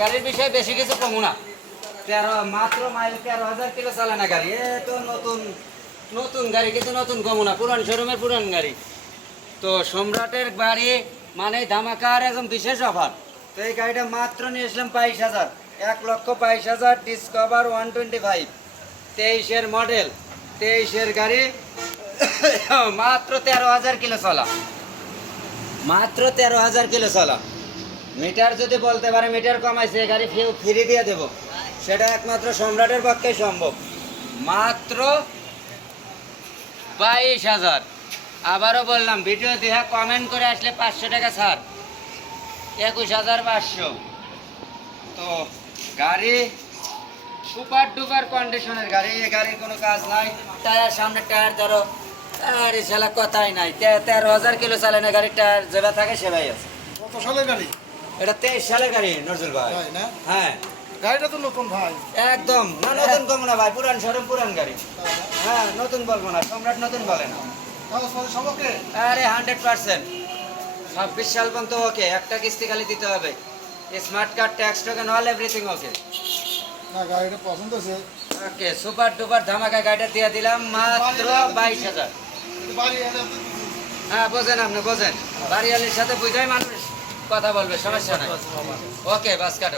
গাড়ির বিষয়ে বেশি কিছু কমু না। 13,000 কিলো চালানা গাড়ি। এ তো নতুন নতুন গাড়ি, কিন্তু নতুন কমু না, পুরান শোরুমের পুরান গাড়ি। তো সম্রাটের গাড়ি মানে ধামাকার একদম বিশেষ অফার। তো এই গাড়িটা মাত্র নিয়ে আসলাম 22,000, 1,22,000 ডিসকভার 125, 23-এর মডেল, 23-এর গাড়ি। মাত্র 13,000 কিলো চলা, মাত্র 13,000 কিলো চলা। মিটার যদি বলতে পারে মিটার কমাইছে, গাড়ি ফ্রি দিয়ে দেবো, সেটা একমাত্র সম্রাটের পক্ষে সম্ভব। মাত্র 22,000। আবারও বললাম, ভিডিও দেখে কমেন্ট করে আসলে 500 টাকা ছাড়, 21,500। তো গাড়ি সুপার ডুপার কন্ডিশনের গাড়ি, এই গাড়ির কোনো কাজ নাই। টায়ার, সামনে টায়ার ধরো, আরে শালা কথাই নাই। 13,000 কিলো চালানো গাড়ির টায়ার যেটা থাকে সেটাই আছে। কত সালের গাড়ি? এটা 23 সালের গাড়ি নজরুল ভাই। তাই না? হ্যাঁ, গাড়িটা তো নতুন ভাই। একদম না, নতুন কম না ভাই, পুরান শোরুম পুরান গাড়ি। হ্যাঁ, নতুন বলবো না, সম্রাট নতুন বলে না। কাগজপত্র সব ওকে? আরে 100%। 26 সাল পর্যন্ত ওকে, একটা কিস্তি খালি দিতে হবে। Smart card, tax token, all everything okay. না, গাড়িটা পছন্দ হয়েছে। ওকে, সুপার ডুপার ধামাকা গাড়িটা দিয়ে দিলাম মাত্র 22,000। কিন্তু বাড়ি এলে আপনি হ্যাঁ, বোঝেন, আপনি বোঝেন, বাড়িওয়ালির সাথে বুঝাই মানুষ কথা বলবে, সমস্যা নাই। ওকে, বাস কাটো।